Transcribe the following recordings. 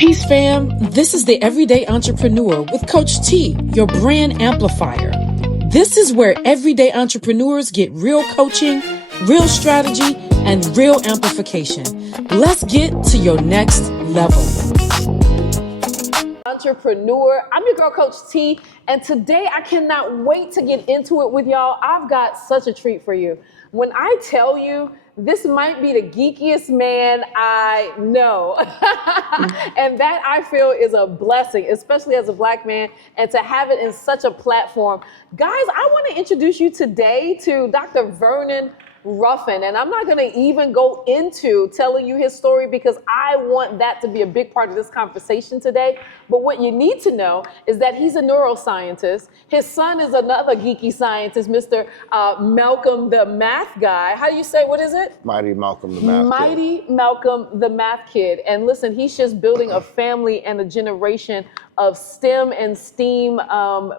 Peace fam, this is the Everyday Entrepreneur with Coach T, your brand amplifier. This is where everyday entrepreneurs get real coaching, real strategy, and real amplification. Let's get to your next level. Entrepreneur, I'm your girl Coach T, and today I cannot wait to get into it with y'all. I've got such a treat for you. When I tell you, this might be the geekiest man I know. And that I feel is a blessing, especially as a Black man, and to have it in such a platform. Guys, I want to introduce you today to Dr. Vernon Ruffin, and I'm not going to even go into telling you his story because I want that to be a big part of this conversation today. But what you need to know is that he's a neuroscientist. His son is another geeky scientist, Mr. Malcolm the Math Guy. How do you say, what is it? Mighty Malcolm the Math Kid. Mighty Malcolm the Math Kid. And listen, he's just building a family and a generation of STEM and STEAM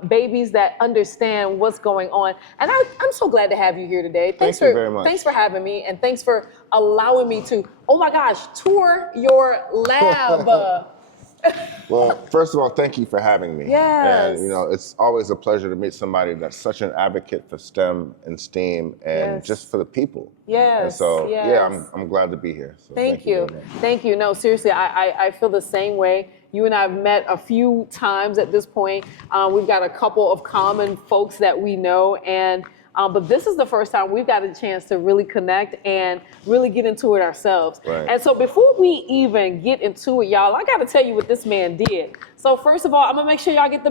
babies that understand what's going on. And I'm so glad to have you here today. Thank you very much. Thanks for having me, and thanks for allowing me to, oh my gosh, tour your lab. Well, first of all, thank you for having me. Yes. And, it's always a pleasure to meet somebody that's such an advocate for STEM and STEAM and just for the people. Yes. And so, yes. yeah, I'm glad to be here. So thank you. very much. Thank you. No, seriously, I feel the same way. You and I have met a few times at this point. We've got a couple of common folks that we know, and but this is the first time we've got a chance to really connect and really get into it ourselves. Right. And so before we even get into it, y'all, I got to tell you what this man did. So first of all, I'm gonna make sure y'all get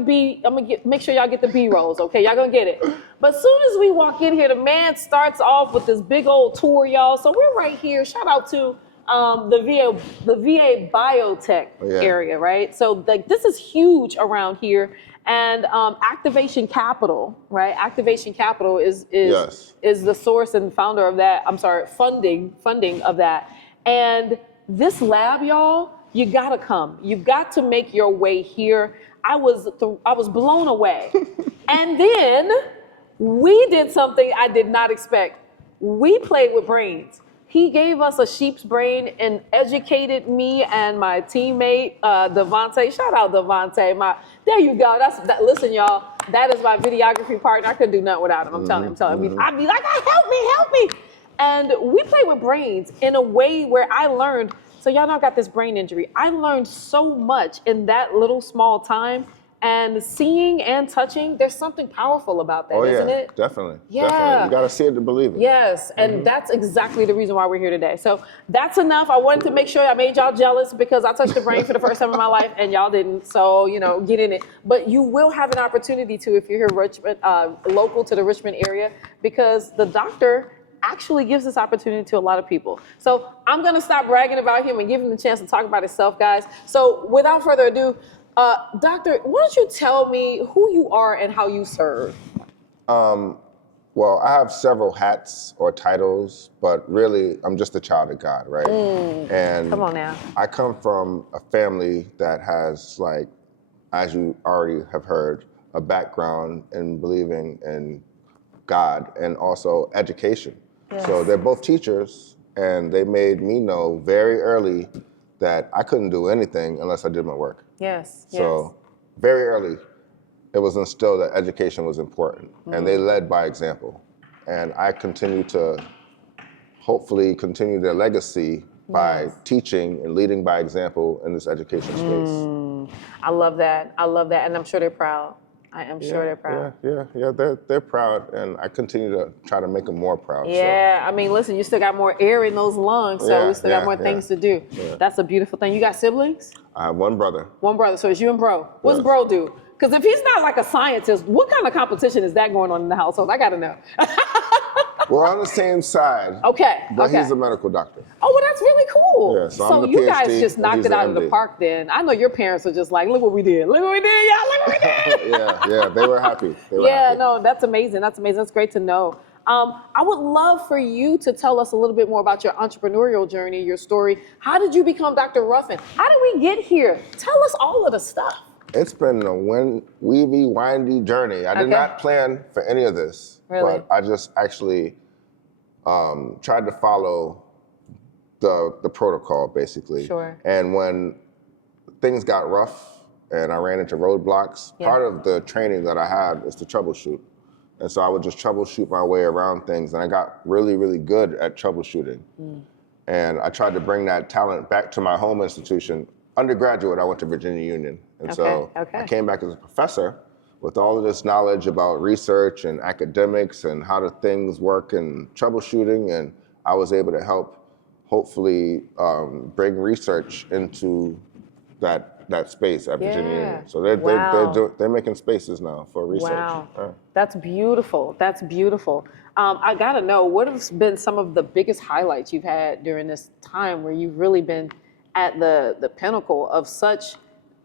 make sure y'all get the B rolls. Okay, y'all gonna get it. But as soon as we walk in here, the man starts off with this big old tour, y'all. So we're right here. Shout out to the VA biotech area, right? So this is huge around here. And Activation Capital, right? Activation Capital is the source and founder of that. I'm sorry, funding of that. And this lab, y'all, you gotta come. You've got to make your way here. I was blown away. And then we did something I did not expect. We played with brains. He gave us a sheep's brain and educated me and my teammate, Devontae. Shout out, Devontae. There you go. Listen, y'all, that is my videography partner. I couldn't do nothing without him. I'm telling you. I'd be like, help me. And we play with brains in a way where I learned, so y'all know I got this brain injury. I learned so much in that little small time. And seeing and touching, there's something powerful about that, isn't it? Definitely. Yeah. Definitely. You got to see it to believe it. Yes, and that's exactly the reason why we're here today. So that's enough. I wanted to make sure I made y'all jealous because I touched the brain for the first time in my life and y'all didn't. So, get in it. But you will have an opportunity to if you're here Richmond, local to the Richmond area, because the doctor actually gives this opportunity to a lot of people. So I'm going to stop bragging about him and give him the chance to talk about himself, guys. So without further ado, Doctor, why don't you tell me who you are and how you serve? Well, I have several hats or titles, but really I'm just a child of God, right? And come on now. I come from a family that has, as you already have heard, a background in believing in God and also education. Yes. So they're both teachers, and they made me know very early that I couldn't do anything unless I did my work. Yes. So very early, it was instilled that education was important, and they led by example. And I continue to hopefully continue their legacy by teaching and leading by example in this education space. I love that. And I'm sure they're proud. I am sure they're proud. Yeah. They're proud, and I continue to try to make them more proud. Yeah, so. I mean, listen, you still got more air in those lungs, so we still got more things to do. Yeah. That's a beautiful thing. You got siblings? I have one brother. So it's you and bro. What's bro do? Because if he's not like a scientist, what kind of competition is that going on in the household? I got to know. We're on the same side. Okay. But he's a medical doctor. Oh, well, that's really cool. Yeah, so I'm the you PhD, guys just knocked it out of MD. the park then. I know your parents are just like, look what we did. Look what we did, y'all. Look what we did. Yeah. They were happy. No, that's amazing. That's great to know. I would love for you to tell us a little bit more about your entrepreneurial journey, your story. How did you become Dr. Ruffin? How did we get here? Tell us all of the stuff. It's been a windy journey. I did not plan for any of this, but I just actually tried to follow the protocol, basically. Sure. And when things got rough and I ran into roadblocks, Yeah. part of the training that I had is to troubleshoot. And so I would just troubleshoot my way around things, and I got really, really good at troubleshooting. And I tried to bring that talent back to my home institution. Undergraduate, I went to Virginia Union. And so I came back as a professor with all of this knowledge about research and academics and how the things work and troubleshooting. And I was able to help hopefully bring research into that space at Virginia Union. So they're making spaces now for research. Wow, that's beautiful. That's beautiful. I gotta know, what have been some of the biggest highlights you've had during this time where you've really been at the pinnacle of such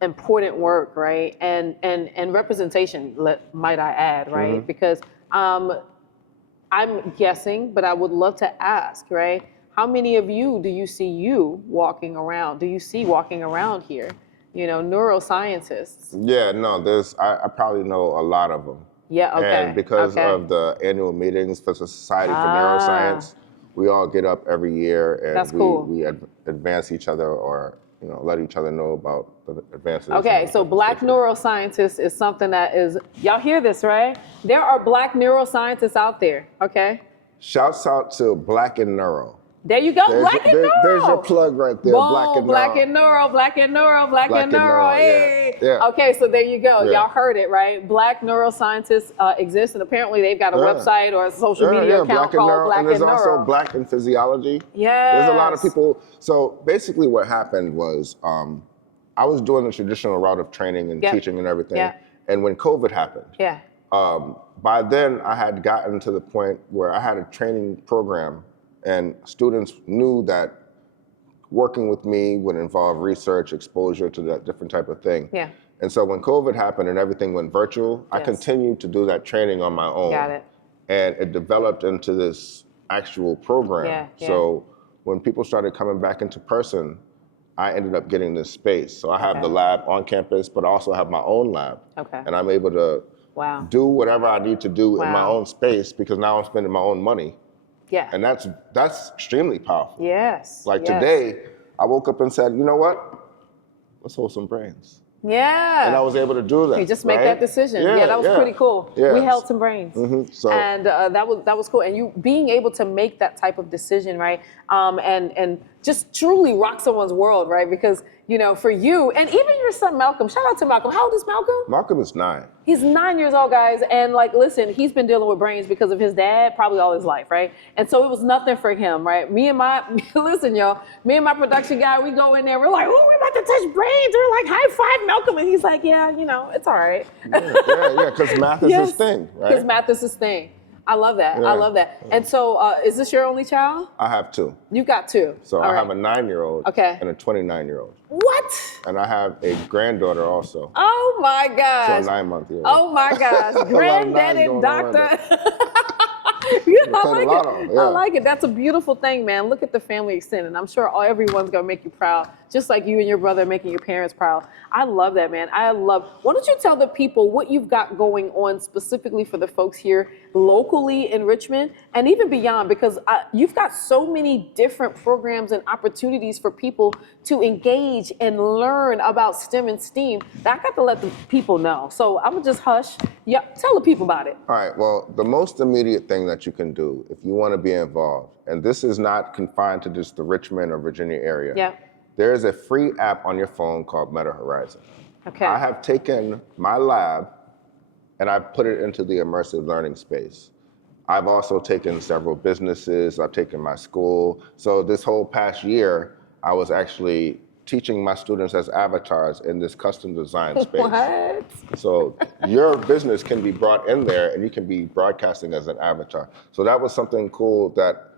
important work, right? And representation, might I add, right? Because I'm guessing, but I would love to ask, right? How many of you do you see walking around? Do you see walking around here? You know, neuroscientists. Yeah, no, I probably know a lot of them. Yeah, okay. And because of the annual meetings for the Society for Neuroscience, we all get up every year and we advance each other, or let each other know about the advances. Okay, so Black neuroscientists is something that is, y'all hear this, right? There are Black neuroscientists out there, okay? Shouts out to Black and Neuro. There you go, Black and Neuro. There's your plug right there, Boom, Black and Neuro. Black and Neuro, Black and Neuro, Black and Neuro. Hey. Yeah. Okay, so there you go. Y'all heard it, right? Black neuroscientists exist, and apparently they've got a website or a social media account called Black and Neuro. And there's also Black in Physiology. Yes. There's a lot of people. So basically what happened was I was doing the traditional route of training and teaching and everything. Yeah. And when COVID happened, by then I had gotten to the point where I had a training program, and students knew that working with me would involve research, exposure to that different type of thing. Yeah. And so when COVID happened and everything went virtual, I continued to do that training on my own. Got it. And it developed into this actual program. Yeah. So when people started coming back into person, I ended up getting this space. So I have the lab on campus, but I also have my own lab. Okay. And I'm able to do whatever I need to do in my own space, because now I'm spending my own money. Yeah. And that's extremely powerful. Yes. Like today, I woke up and said, you know what? Let's hold some brains. Yeah. And I was able to do that. You just make that decision. Yeah, that was pretty cool. Yeah. We held some brains. So, and that was cool. And you being able to make that type of decision, right? And just truly rock someone's world, right? Because, for you, and even your son Malcolm, shout out to Malcolm. How old is Malcolm? Malcolm is 9. He's 9 years old, guys. And listen, he's been dealing with brains because of his dad probably all his life, right? And so it was nothing for him, right? Listen, y'all, me and my production guy, we go in there, we're like, oh, we're about to touch brains. We're like, high five Malcolm. And he's like, yeah, it's all right. Yeah, because math is his thing, right? Because math is his thing. I love that. Yeah. I love that. And so is this your only child? I have 2. You got 2. So I have a 9-year-old and a 29-year-old. What? And I have a granddaughter also. Oh my gosh. So a 9-month-old. Oh my gosh. Granddaddy doctor. I like it. That's a beautiful thing, man. Look at the family extended. I'm sure everyone's going to make you proud, just like you and your brother making your parents proud. I love that, man. Why don't you tell the people what you've got going on specifically for the folks here locally in Richmond and even beyond, because you've got so many different programs and opportunities for people to engage and learn about STEM and STEAM that I got to let the people know. So I'm going to just hush. Yeah, tell the people about it. All right. Well, the most immediate thing that you can do if you want to be involved, and this is not confined to just the Richmond or Virginia area. Yeah. There is a free app on your phone called Meta Horizon. Okay. I have taken my lab and I've put it into the immersive learning space. I've also taken several businesses. I've taken my school. So this whole past year, I was actually teaching my students as avatars in this custom design space. What? So your business can be brought in there and you can be broadcasting as an avatar. So that was something cool that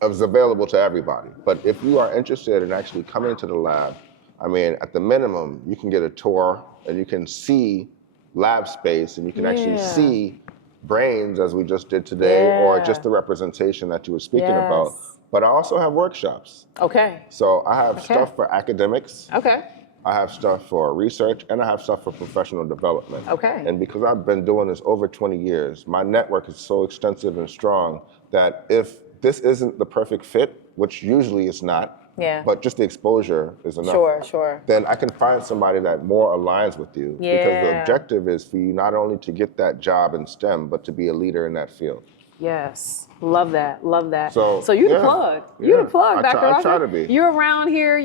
was available to everybody. But if you are interested in actually coming to the lab, at the minimum, you can get a tour and you can see lab space and you can actually see brains as we just did today, or just the representation that you were speaking about. But I also have workshops. Okay. So I have stuff for academics. Okay. I have stuff for research, and I have stuff for professional development. Okay. And because I've been doing this over 20 years, my network is so extensive and strong that if this isn't the perfect fit, which usually it's not, Yeah. but just the exposure is enough. Sure. Then I can find somebody that more aligns with you because the Yeah. objective is for you not only to get that job in STEM, but to be a leader in that field. Yes, love that. So you the yeah, plug. yeah. You the plug, Dr. I Ruffin. try to be. You're around here,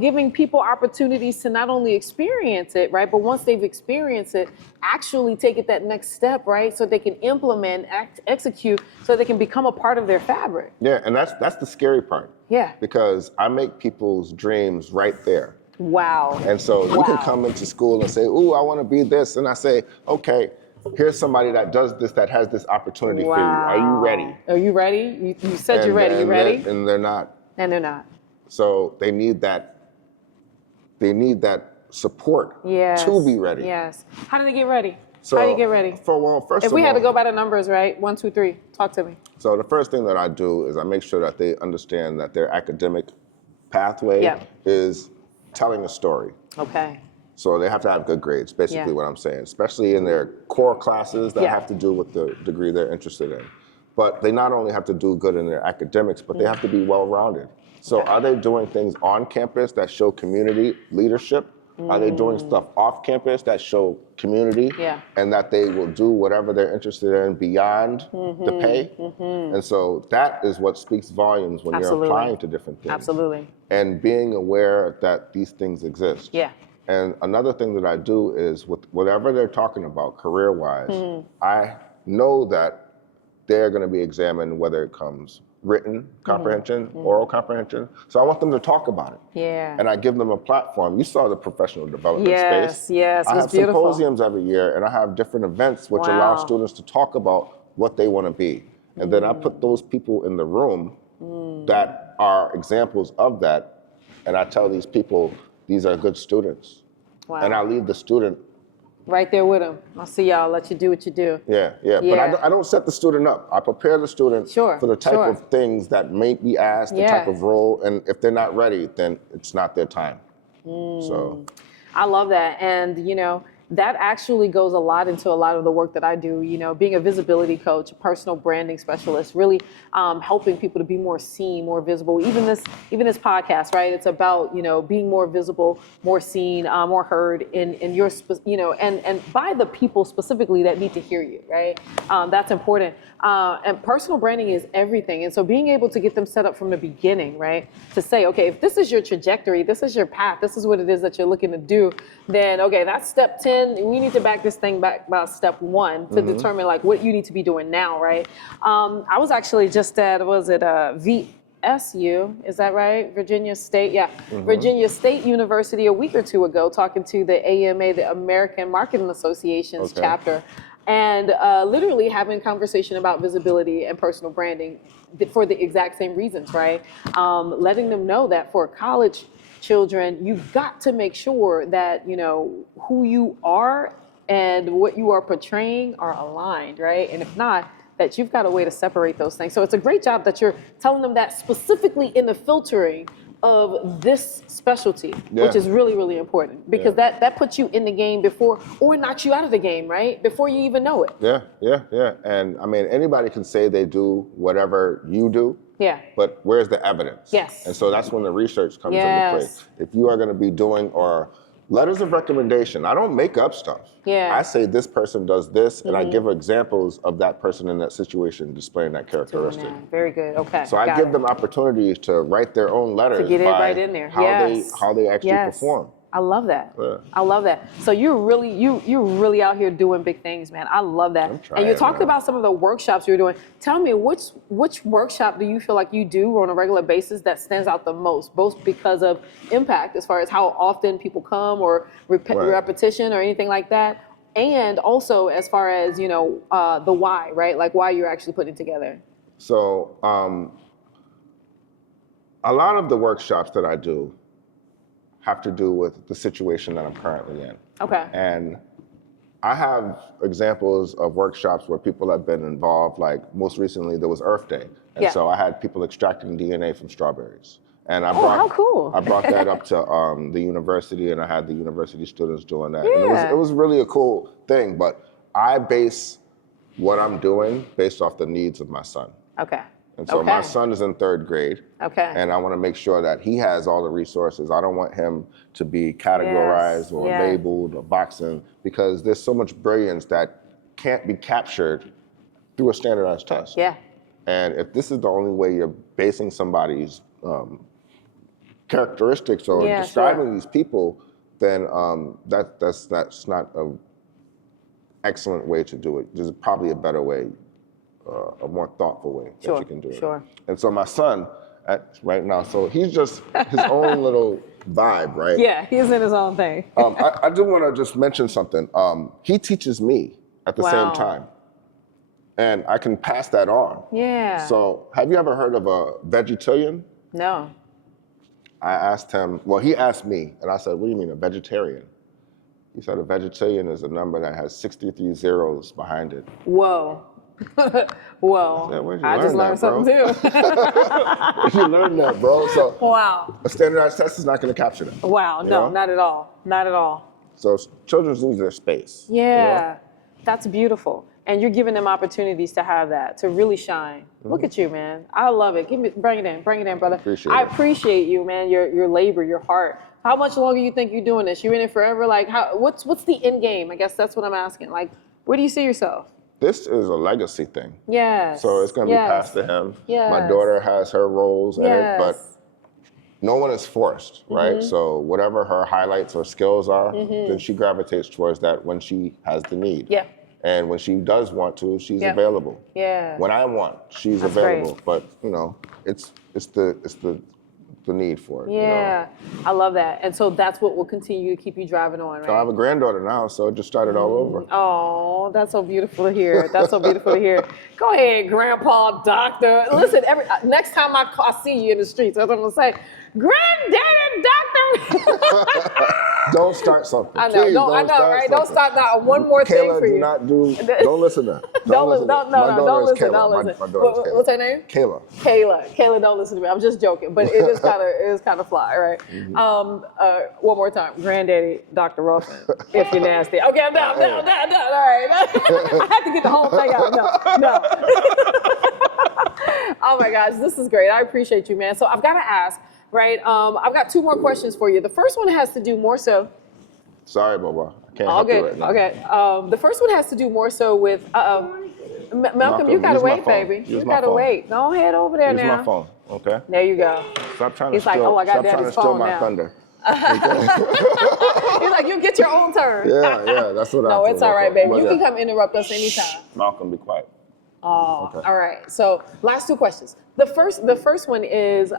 giving people opportunities to not only experience it, right, but once they've experienced it, actually take it that next step, right, so they can implement, execute, so they can become a part of their fabric. Yeah, and that's the scary part. Yeah. Because I make people's dreams right there. Wow. And so you can come into school and say, ooh, I want to be this. And I say, okay, here's somebody that does this, that has this opportunity for you. Are you ready? Are you ready? You said you're ready. You ready? And they're not. And they're not. So they need that support to be ready. Yes. How do they get ready? So, how do you get ready? First if we had to go by the numbers, right? 1, 2, 3. Talk to me. So the first thing that I do is I make sure that they understand that their academic pathway is telling a story. Okay. So they have to have good grades, basically what I'm saying, especially in their core classes that have to do with the degree they're interested in. But they not only have to do good in their academics, but they have to be well-rounded. So are they doing things on campus that show community leadership? Are they doing stuff off campus that show community and that they will do whatever they're interested in beyond the pay? And so that is what speaks volumes when you're applying to different things. Absolutely. And being aware that these things exist. Yeah. And another thing that I do is with whatever they're talking about career-wise, I know that they're going to be examined whether it comes written comprehension, oral comprehension. So I want them to talk about it. Yeah. And I give them a platform. You saw the professional development space. Yes, I have symposiums every year, and I have different events which allow students to talk about what they want to be. And then I put those people in the room that are examples of that, and I tell these people, these are good students. Wow. And I leave the student right there with them. I'll see y'all, let you do what you do. Yeah. But I don't set the student up. I prepare the student for the type of things that may be asked, the type of role, and if they're not ready, then it's not their time. So I love that. And, that actually goes a lot into a lot of the work that I do, being a visibility coach, a personal branding specialist, really helping people to be more seen, more visible. Even this podcast, right? It's about, being more visible, more seen, more heard in your, and by the people specifically that need to hear you, right? That's important. And personal branding is everything. And so being able to get them set up from the beginning, right? To say, okay, if this is your trajectory, this is your path, this is what it is that you're looking to do, then, okay, that's step 10. We need to back this thing back by step 1 to determine like what you need to be doing now, right? I was actually just at, VSU, is that right? Virginia State, Virginia State University a week or two ago, talking to the AMA, the American Marketing Association's chapter, and literally having a conversation about visibility and personal branding for the exact same reasons, right? Letting them know that for college children, you've got to make sure that, who you are and what you are portraying are aligned, right? And if not, that you've got a way to separate those things. So it's a great job that you're telling them that specifically in the filtering of this specialty, which is really, really important, because that puts you in the game before, or knocks you out of the game, right? Before you even know it. Yeah. And I mean, anybody can say they do whatever you do. Yeah. But where's the evidence? Yes. And so that's when the research comes into play. If you are going to be doing letters of recommendation, I don't make up stuff. Yeah. I say this person does this, and I give examples of that person in that situation displaying that characteristic. Very good. Okay. So I give them opportunities to write their own letters to get it right in there. How they actually perform. I love that. Yeah. I love that. So you're really out here doing big things, man. I love that. I'm trying, and you talked about some of the workshops you're doing. Tell me, which workshop do you feel like you do on a regular basis that stands out the most, both because of impact, as far as how often people come, or repetition or anything like that, and also as far as, the why, right? Like why you're actually putting it together. So a lot of the workshops that I do have to do with the situation that I'm currently in. Okay. And I have examples of workshops where people have been involved, like most recently there was Earth Day. And so I had people extracting DNA from strawberries. And how cool. I brought that up to the university, and I had the university students doing that. And it was really a cool thing, but I base what I'm doing based off the needs of my son. Okay. And so my son is in 3rd grade. Okay. And I want to make sure that he has all the resources. I don't want him to be categorized or labeled or boxing, because there's so much brilliance that can't be captured through a standardized test. Yeah. And if this is the only way you're basing somebody's characteristics or describing these people, then that's not an excellent way to do it. There's probably a better way, a more thoughtful way that you can do it. And so my son, right now, so he's just his own little vibe, right? Yeah, he's in his own thing. I do want to just mention something. He teaches me at the same time, and I can pass that on. Yeah. So have you ever heard of a vegetarian? No. I asked him, well, he asked me, and I said, what do you mean, a vegetarian? He said a vegetarian is a number that has 63 zeros behind it. Whoa. Whoa. I just learned something too. You learned that, bro. So wow. A standardized test is not going to capture that. Wow. No, not at all. Not at all. So children lose their space. Yeah. That's beautiful. And you're giving them opportunities to have that, to really shine. Look at you, man. I love it. Bring it in, brother. I appreciate you, man. Your labor, your heart. How much longer you think you're doing this? You're in it forever? Like, what's the end game? I guess that's what I'm asking. Like, where do you see yourself? This is a legacy thing. Yes. So it's going to be passed to him. Yes. My daughter has her roles in it, but no one is forced, right? So whatever her highlights or skills are, then she gravitates towards that when she has the need. Yeah. And when she does want to, she's available. Yeah. When I want, she's available. Great. But it's the need for it. Yeah, I love that. And so that's what will continue to keep you driving on, right? So I have a granddaughter now, so it just started all over. Oh, that's so beautiful to hear. That's so beautiful to hear. Go ahead, Grandpa, Doctor. Listen, next time I see you in the streets, that's what I'm going to say. Granddaddy, Doctor. Don't start something. I know, Please, I know, right? Don't start that. One more thing for you. Don't listen to that. Don't listen. Don't listen. My daughter's What's her name? Kayla. Kayla, don't listen to me. I'm just joking, but it is kind of fly, right? One more time, Granddaddy, Dr. Ruffin, if you're nasty. Okay, I'm down. All right. I had to get the whole thing out. No. Oh my gosh, this is great. I appreciate you, man. So I've got to ask. Right, I've got 2 more questions for you. The first one has to do more so. Sorry, Baba, I can't help you right now. Okay, the first one has to do more so with. Malcolm, you gotta wait, baby. You gotta wait. Go ahead over there now. Use my phone, okay? There you go. Stop trying to steal. I got stop trying to steal my thunder. He's like, you get your own turn. Yeah, that's what I. No, it's all right, baby. You can come interrupt us anytime. Malcolm, be quiet. Oh, okay. All right. So last 2 questions. The first one is,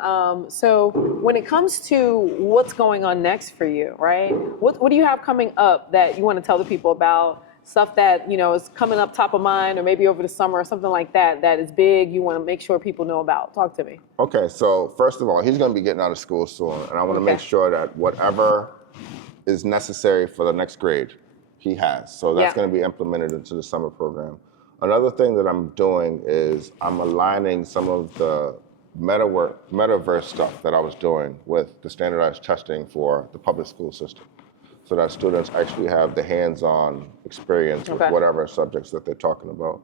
so when it comes to what's going on next for you, right? What do you have coming up that you want to tell the people about? Stuff that, is coming up top of mind, or maybe over the summer or something like that, that is big, you want to make sure people know about. Talk to me. Okay, so first of all, he's going to be getting out of school soon, and I want to make sure that whatever is necessary for the next grade, he has. So that's going to be implemented into the summer program. Another thing that I'm doing is I'm aligning some of the metaverse stuff that I was doing with the standardized testing for the public school system, so that students actually have the hands-on experience with whatever subjects that they're talking about.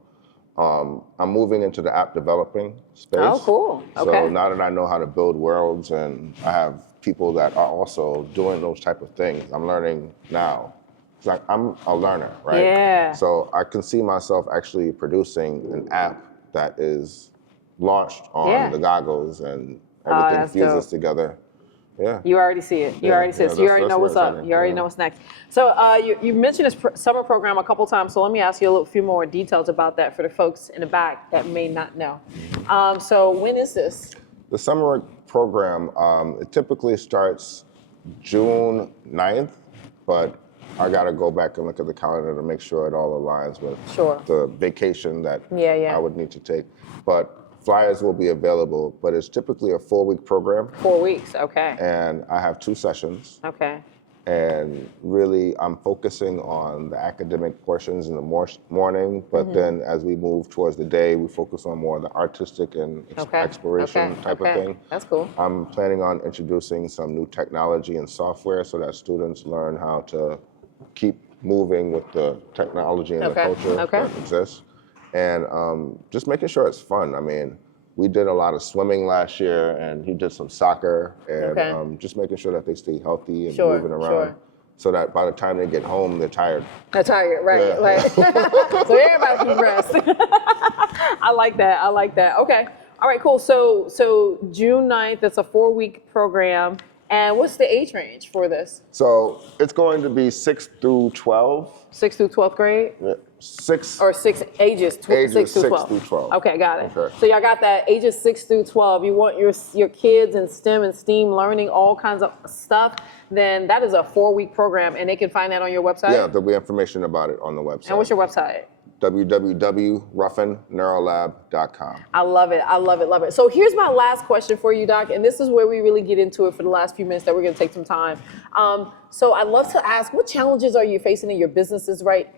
I'm moving into the app developing space. Oh, cool. Okay. So now that I know how to build worlds and I have people that are also doing those type of things, I'm learning now. It's like I'm a learner, right? Yeah. So I can see myself actually producing an app that is launched on the goggles and everything fuses together. Yeah. You already see it. You already see it. So you already know what's up. You already know what's next. So you mentioned this summer program a couple times. So let me ask you a few more details about that for the folks in the back that may not know. So when is this? The summer program, it typically starts June 9th, but I got to go back and look at the calendar to make sure it all aligns with the vacation that I would need to take. But flyers will be available, but it's typically a 4-week program. 4 weeks, okay. And I have 2 sessions. Okay. And really, I'm focusing on the academic portions in the morning, but then as we move towards the day, we focus on more of the artistic and exploration type of thing. That's cool. I'm planning on introducing some new technology and software so that students learn how to keep moving with the technology and the culture that exists. And just making sure it's fun. I mean, we did a lot of swimming last year, and he did some soccer, and Okay. just making sure that they stay healthy and Sure, moving around, sure. so that by the time they get home, they're tired. That's tired, right? Yeah. Like, so everybody can rest. I like that. I like that. Okay. All right, cool. So June 9th, it's a 4-week program. And what's the age range for this? So it's going to be 6 through 12. 6th through 12th grade? Yeah, six. Or six ages, Ages 6 through 6 12. through 12. Okay, got it. Okay. So y'all got that ages 6 through 12. You want your kids in STEM and STEAM learning all kinds of stuff, then that is a 4-week program, and they can find that on your website? Yeah, there'll be information about it on the website. And what's your website? www.ruffinneurolab.com. I love it. I love it. Love it. So here's my last question for you, Doc, and this is where we really get into it for the last few minutes that we're going to take some time. So I'd love to ask, what challenges are you facing in your business right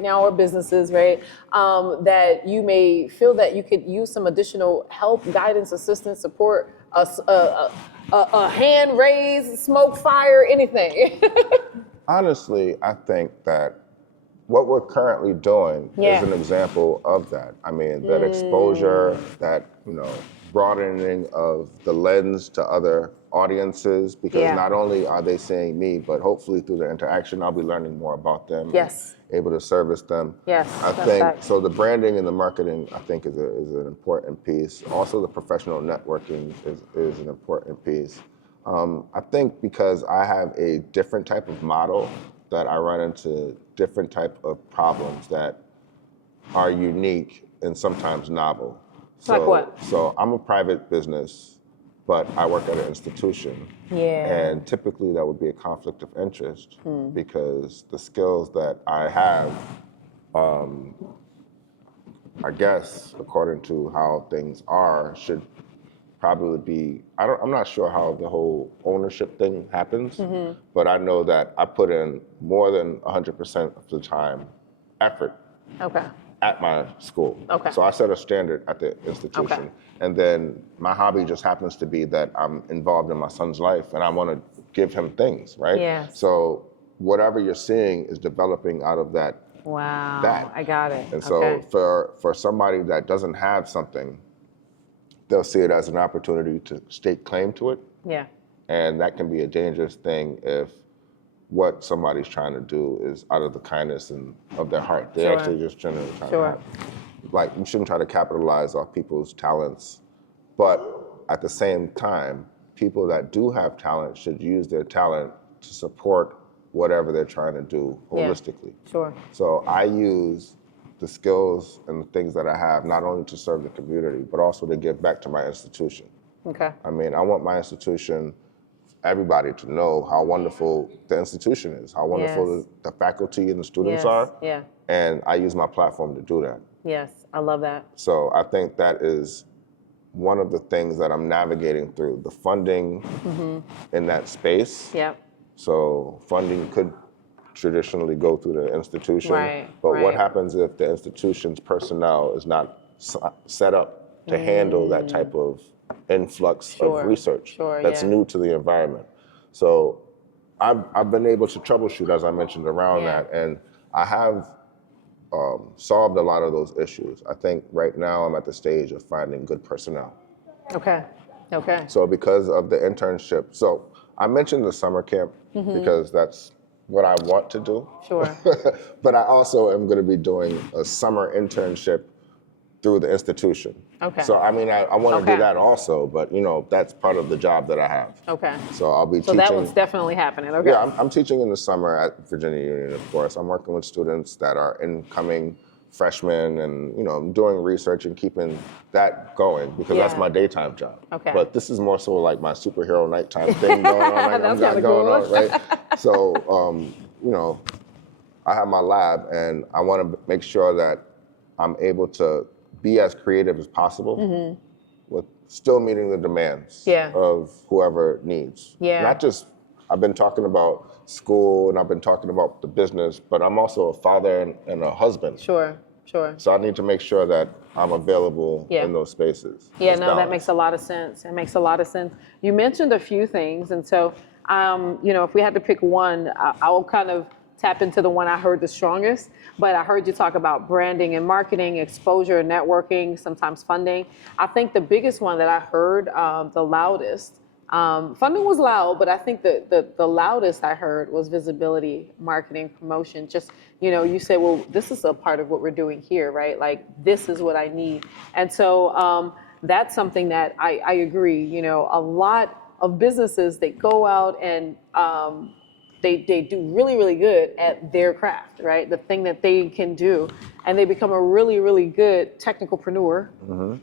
now, or businesses, right? That you may feel that you could use some additional help, guidance, assistance, support, a hand raise, smoke, fire, anything. Honestly, I think that what we're currently doing Yeah. is an example of that. I mean, that exposure, that, broadening of the lens to other audiences, because Yeah. not only are they seeing me, but hopefully through the interaction, I'll be learning more about them. Yes. And able to service them. Yes, I that's think, facts. so the branding and the marketing, I think is an important piece. Also the professional networking is an important piece. I think because I have a different type of model, that I run into different type of problems that are unique and sometimes novel. Like what? So I'm a private business, but I work at an institution. Yeah. And typically that would be a conflict of interest because the skills that I have, I guess, according to how things are, should probably be, I'm not sure how the whole ownership thing happens, but I know that I put in more than 100% of the time effort Okay. at my school. Okay. So I set a standard at the institution. Okay. And then my hobby just happens to be that I'm involved in my son's life and I want to give him things, right? Yes. So whatever you're seeing is developing out of that. Wow. That. I got it. And so Okay. for somebody that doesn't have something, they'll see it as an opportunity to stake claim to it. Yeah. And that can be a dangerous thing if what somebody's trying to do is out of the kindness of their heart. They're Sure. actually just generally trying Sure. to like, you shouldn't try to capitalize off people's talents. But at the same time, people that do have talent should use their talent to support whatever they're trying to do holistically. Sure. So I use the skills and the things that I have not only to serve the community, but also to give back to my institution. Okay. I mean, I want my institution, everybody to know how wonderful the institution is, how wonderful Yes. the faculty and the students Yes. are. Yeah. And I use my platform to do that. Yes. I love that. So I think that is one of the things that I'm navigating through, the funding in that space. Yep. So funding could traditionally go through the institution, Right, but what right. happens if the institution's personnel is not set up to handle that type of influx Sure, of research sure, that's yeah. new to the environment? So I've been able to troubleshoot, as I mentioned, around Yeah. that, and I have solved a lot of those issues. I think right now I'm at the stage of finding good personnel. Okay. Okay. So because of the internship, so I mentioned the summer camp because that's what I want to do. Sure. But I also am going to be doing a summer internship through the institution. Okay. So I mean, I want to Okay. do that also, but that's part of the job that I have. Okay. So I'll be So teaching. that one's definitely happening. Okay. Yeah, I'm teaching in the summer at Virginia Union, of course. I'm working with students that are incoming freshmen, and I'm doing research and keeping that going because that's Yeah. my daytime job. Okay. But this is more so like my superhero nighttime thing going on. Right? That's I'm kinda going cool. on, right? So, I have my lab, and I want to make sure that I'm able to be as creative as possible with still meeting the demands Yeah. of whoever needs. Yeah. Not just, I've been talking about school and I've been talking about the business, but I'm also a father and a husband. Sure. Sure. So I need to make sure that I'm available Yeah. in those spaces. Yeah, It's no, that balanced. makes a lot of sense. It makes a lot of sense. You mentioned a few things, and so, if we had to pick one, I'll kind of tap into the one I heard the strongest, but I heard you talk about branding and marketing, exposure, networking, sometimes funding. I think the biggest one that I heard the loudest, funding was loud, but I think the loudest I heard was visibility, marketing, promotion. Just, you said, well, this is a part of what we're doing here, right? Like, this is what I need. And so that's something that I agree, a lot of businesses, they go out and they do really, really good at their craft, right? The thing that they can do, and they become a really, really good technicalpreneur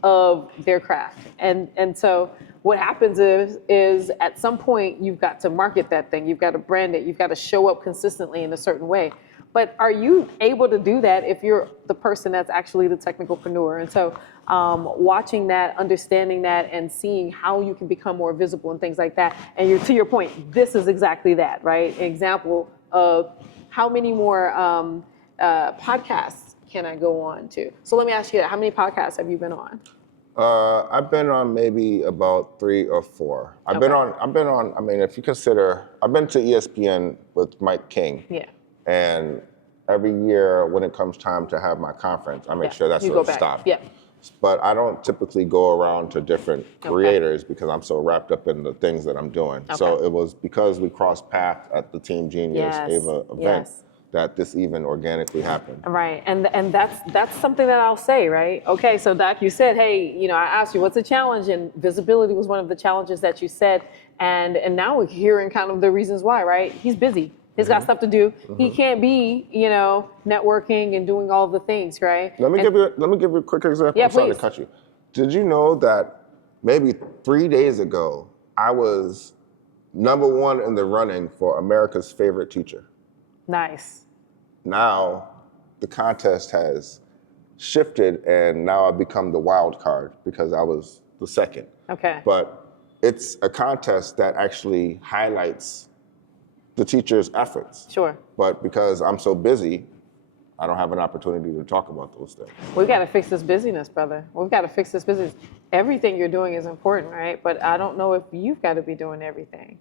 of their craft. And so what happens is at some point you've got to market that thing, you've got to brand it, you've got to show up consistently in a certain way. But are you able to do that if you're the person that's actually the technicalpreneur? And so watching that, understanding that, and seeing how you can become more visible and things like that. And to your point, this is exactly that, right? An example of how many more podcasts can I go on to? So let me ask you that. How many podcasts have you been on? I've been on maybe about 3 or 4. I've been on, I mean, if you consider, I've been to ESPN with Mike King. Yeah. And every year when it comes time to have my conference, I make sure that's you a go back. stop. Yeah. But I don't typically go around to different creators because I'm so wrapped up in the things that I'm doing. Okay. So it was because we crossed paths at the Team Genius Ava event that this even organically happened. Right, and that's something that I'll say, right? Okay, so Doc, you said, hey, I asked you what's a challenge, and visibility was one of the challenges that you said, and now we're hearing kind of the reasons why, right? He's busy. He's got stuff to do. He can't be, networking and doing all the things, right? Let me give you a quick example. Yeah, I'm sorry please. to cut you. Did you know that maybe 3 days ago, I was #1 in the running for America's favorite teacher? Nice. Now the contest has shifted, and now I've become the wild card because I was the second. Okay. But it's a contest that actually highlights the teacher's efforts. Sure. But because I'm so busy, I don't have an opportunity to talk about those things. We've got to fix this busyness, brother. We've got to fix this business. Everything you're doing is important, right? But I don't know if you've got to be doing everything.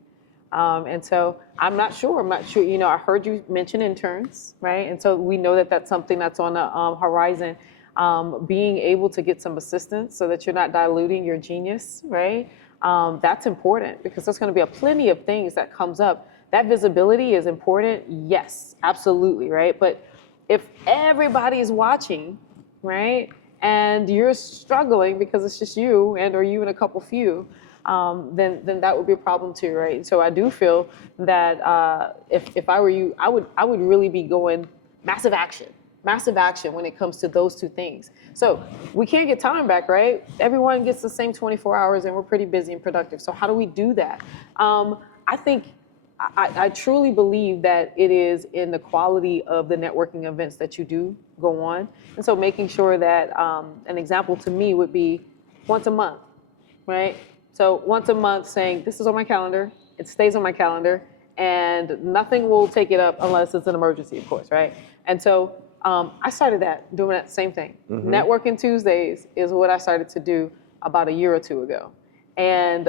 And so I'm not sure. I heard you mention interns, right? And so we know that that's something that's on the horizon. Being able to get some assistance so that you're not diluting your genius, right? That's important because there's going to be plenty of things that comes up. That visibility is important. Yes, absolutely, right? But if everybody is watching, right, and you're struggling because it's just you or you and a couple few, then that would be a problem too, right? And so I do feel that if I were you, I would really be going massive action when it comes to those two things. So we can't get time back, right? Everyone gets the same 24 hours and we're pretty busy and productive. So how do we do that? I think I truly believe that it is in the quality of the networking events that you do go on. And so making sure that an example to me would be once a month, right? So once a month saying, this is on my calendar, it stays on my calendar, and nothing will take it up unless it's an emergency, of course, right? And so I started doing that same thing. Networking Tuesdays is what I started to do about a year or two ago. And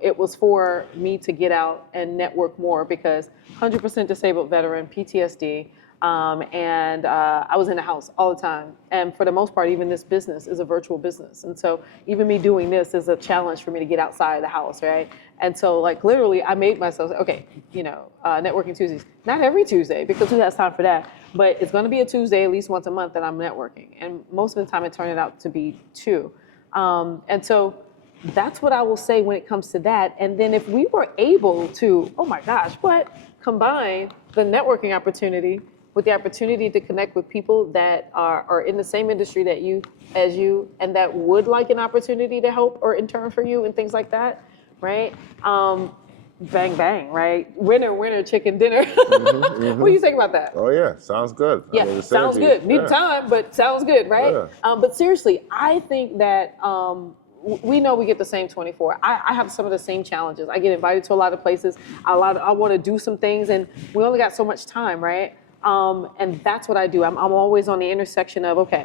it was for me to get out and network more because 100% disabled veteran, PTSD, and I was in the house all the time. And for the most part, even this business is a virtual business. And so even me doing this is a challenge for me to get outside of the house, right? And so like literally I made myself, okay, networking Tuesdays. Not every Tuesday because who has time for that? But it's gonna be a Tuesday at least once a month that I'm networking. And most of the time it turned out to be 2. And so that's what I will say when it comes to that. And then if we were able to, combine the networking opportunity with the opportunity to connect with people that are in the same industry as you, and that would like an opportunity to help or intern for you and things like that, right? Bang, bang, right? Winner, chicken dinner. What do you think about that? Oh yeah, sounds good. Yeah, I mean, sounds good. Need time, but sounds good, right? Yeah. But seriously, I think that we know we get the same 24. I have some of the same challenges. I get invited to a lot of places. I want to do some things, and we only got so much time, right? And that's what I do. I'm always on the intersection of, okay,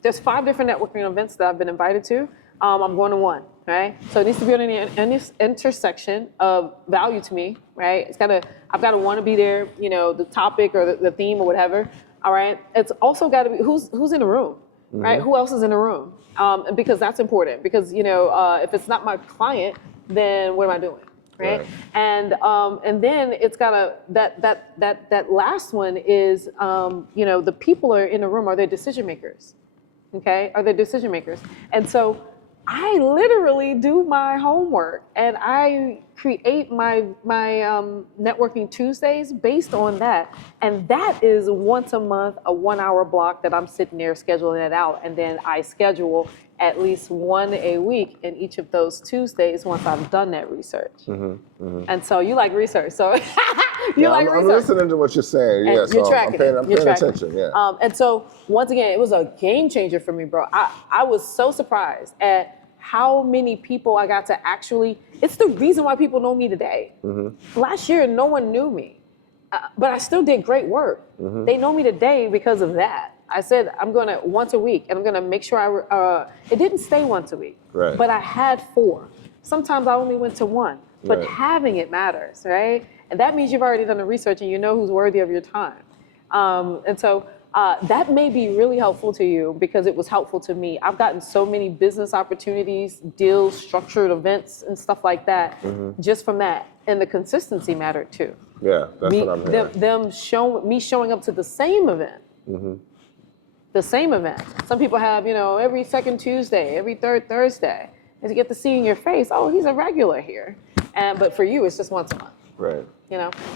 there's 5 different networking events that I've been invited to. I'm going to one, right? So it needs to be on an intersection of value to me, right? I've got to want to be there, the topic or the theme or whatever, all right? It's also got to be who's in the room, right? Who else is in the room? Because that's important because, if it's not my client, then what am I doing? Right? And then it's got that last one is, the people are in the room, are they decision makers? Okay, are they decision makers? And so I literally do my homework and I create my networking Tuesdays based on that. And that is once a month, a 1 hour block that I'm sitting there scheduling it out. And then I schedule at least one a week in each of those Tuesdays once I've done that research. And so you like research. So I'm listening to what you're saying. And Yeah, you're so tracking I'm paying attention. Yeah. And so once again, it was a game changer for me, bro. I was so surprised at how many people I got to actually, it's the reason why people know me today. Last year, no one knew me, but I still did great work. They know me today because of that. I said, I'm going to once a week, and I'm going to make sure it didn't stay once a week, but I had 4. Sometimes I only went to 1, but having it matters, right? And that means you've already done the research and you know who's worthy of your time. And so that may be really helpful to you because it was helpful to me. I've gotten so many business opportunities, deals, structured events, and stuff like that just from that. And the consistency mattered too. Yeah, that's what I'm hearing. Me showing up to the same event. The same event. Some people have, every second Tuesday, every third Thursday. And you get to see in your face, oh, he's a regular here. But for you, it's just once a month. Right.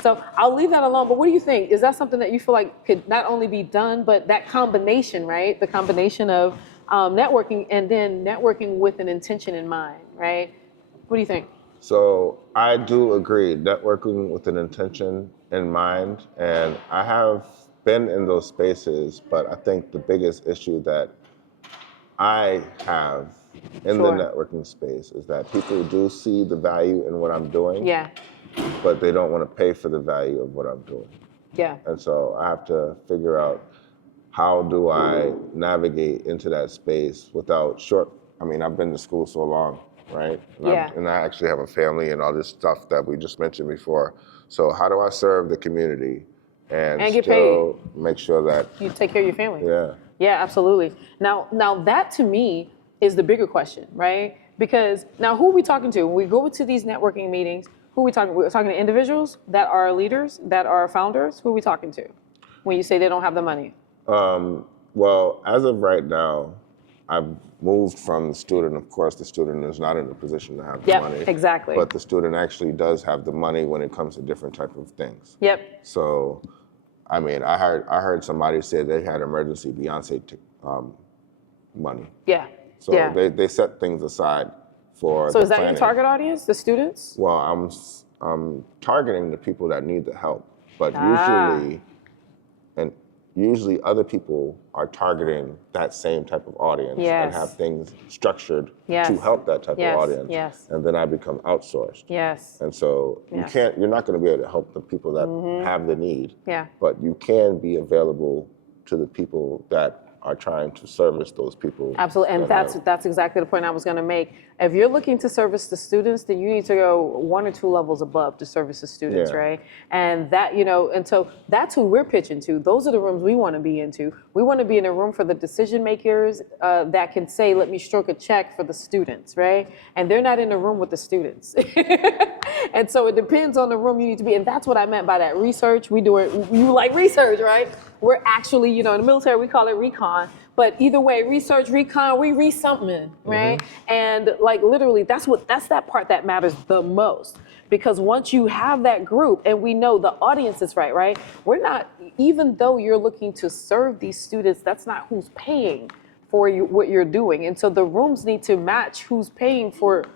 So I'll leave that alone. But what do you think? Is that something that you feel like could not only be done, but that combination, right? The combination of networking and then networking with an intention in mind, right? What do you think? So I do agree, networking with an intention in mind. And I have been in those spaces, but I think the biggest issue that I have in the networking space is that people do see the value in what I'm doing. Yeah. But they don't want to pay for the value of what I'm doing. Yeah. And so I have to figure out how do I navigate into that space without I've been to school so long, right? And I actually have a family and all this stuff that we just mentioned before. So how do I serve the community and get still paid. Make sure that You take care of your family. Yeah. Yeah, absolutely. Now that to me is the bigger question, right? Because now who are we talking to? When we go to these networking meetings, who are we talking? We're talking to individuals that are leaders, that are founders. Who are we talking to when you say they don't have the money? Well, as of right now, I've moved from the student. Of course, the student is not in a position to have the money. Exactly. But the student actually does have the money when it comes to different type of things. Yep. So, I heard somebody say they had emergency Beyonce money. Yeah. So they set things aside for. So is that your target audience, the students? Well, I'm targeting the people that need the help, but usually other people are targeting that same type of audience and have things structured to help that type of audience. Yes. And then I become outsourced. Yes. And so you're not going to be able to help the people that have the need. Yeah. But you can be available to the people that are trying to service those people. Absolutely, and that's exactly the point I was going to make. If you're looking to service the students, then you need to go 1 or 2 levels above to service the students, right? And that, and so that's who we're pitching to. Those are the rooms we want to be into. We want to be in a room for the decision makers that can say, let me stroke a check for the students, right? And they're not in the room with the students. And so it depends on the room you need to be. And that's what I meant by that research. You like research, right? We're actually, in the military, we call it recon. But either way, research, recon, we read something, right? And literally, that's that part that matters the most. Because once you have that group and we know the audience is right? We're not, even though you're looking to serve these students, that's not who's paying for you, what you're doing. And so the rooms need to match who's paying for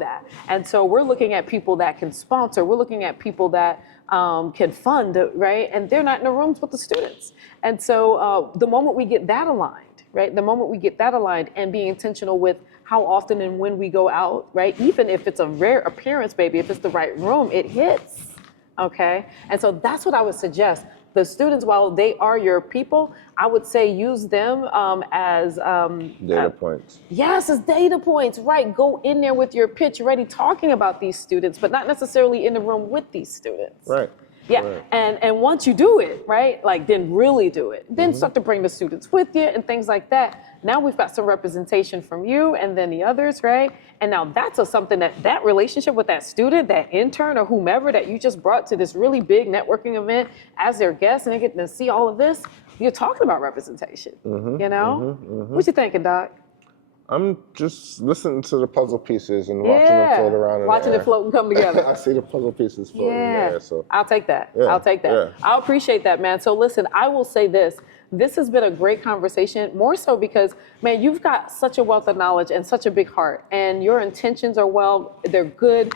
that. And so we're looking at people that can sponsor. We're looking at people that can fund, right? And they're not in the rooms with the students. And so the moment we get that aligned, right? The moment we get that aligned and be intentional with how often and when we go out, right? Even if it's a rare appearance, baby, if it's the right room, it hits. Okay. And so that's what I would suggest. The students, while they are your people, I would say use them as Data points. yes, as data points, right? Go in there with your pitch ready, talking about these students, but not necessarily in the room with these students. Right. Yeah, Right. and once you do it, right, like then really do it. Then start to bring the students with you and things like that. Now we've got some representation from you and then the others, right? And now that's something that relationship with that student, that intern or whomever that you just brought to this really big networking event as their guest and they get to see all of this, you're talking about representation, you know? What you thinking, Doc? I'm just listening to the puzzle pieces and watching them float around. Watching it float and come together. I see the puzzle pieces floating in the air. So I'll take that. Yeah, I'll take that. yeah. I'll appreciate that, man. So listen, I will say this. This has been a great conversation, more so because, man, you've got such a wealth of knowledge and such a big heart, and your intentions are they're good.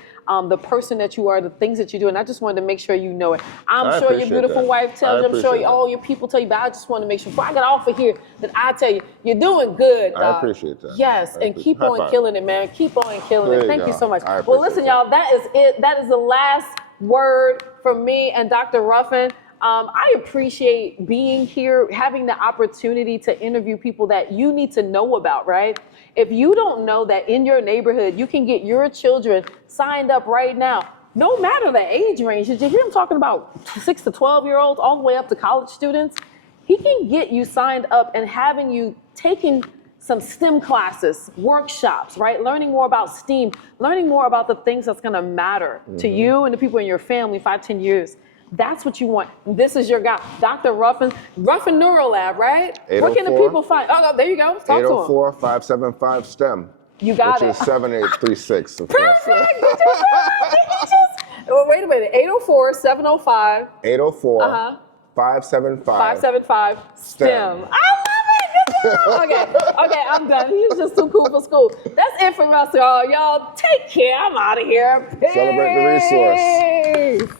The person that you are, the things that you do, and I just wanted to make sure you know it. I'm sure your beautiful wife tells you, I'm sure all your people tell you, but I just want to make sure before I get off of here that I tell you, you're doing good. I appreciate that. Yes, and keep on killing it, man. Keep on killing it. Thank you so much. Well, listen, y'all, that is it. That is the last word from me and Dr. Ruffin. I appreciate being here, having the opportunity to interview people that you need to know about, right? If you don't know that in your neighborhood, you can get your children signed up right now, no matter the age range. Did you hear him talking about 6 to 12-year-olds all the way up to college students? He can get you signed up and having you taking some STEM classes, workshops, right? Learning more about STEAM, learning more about the things that's gonna matter to you and the people in your family 5-10 years. That's what you want. This is your guy, Dr. Ruffin Neuro Lab, right? Where can the people find? Oh, there you go. Talk to him. 804-575 STEM. You got which it. Which is 7836. Of Perfect. course. Well, wait a minute. 804-705. 804. 575 STEM. I love it. Okay, I'm done. He's just too cool for school. That's it from us, y'all. Y'all take care. I'm out of here. Peace. Celebrate the resource.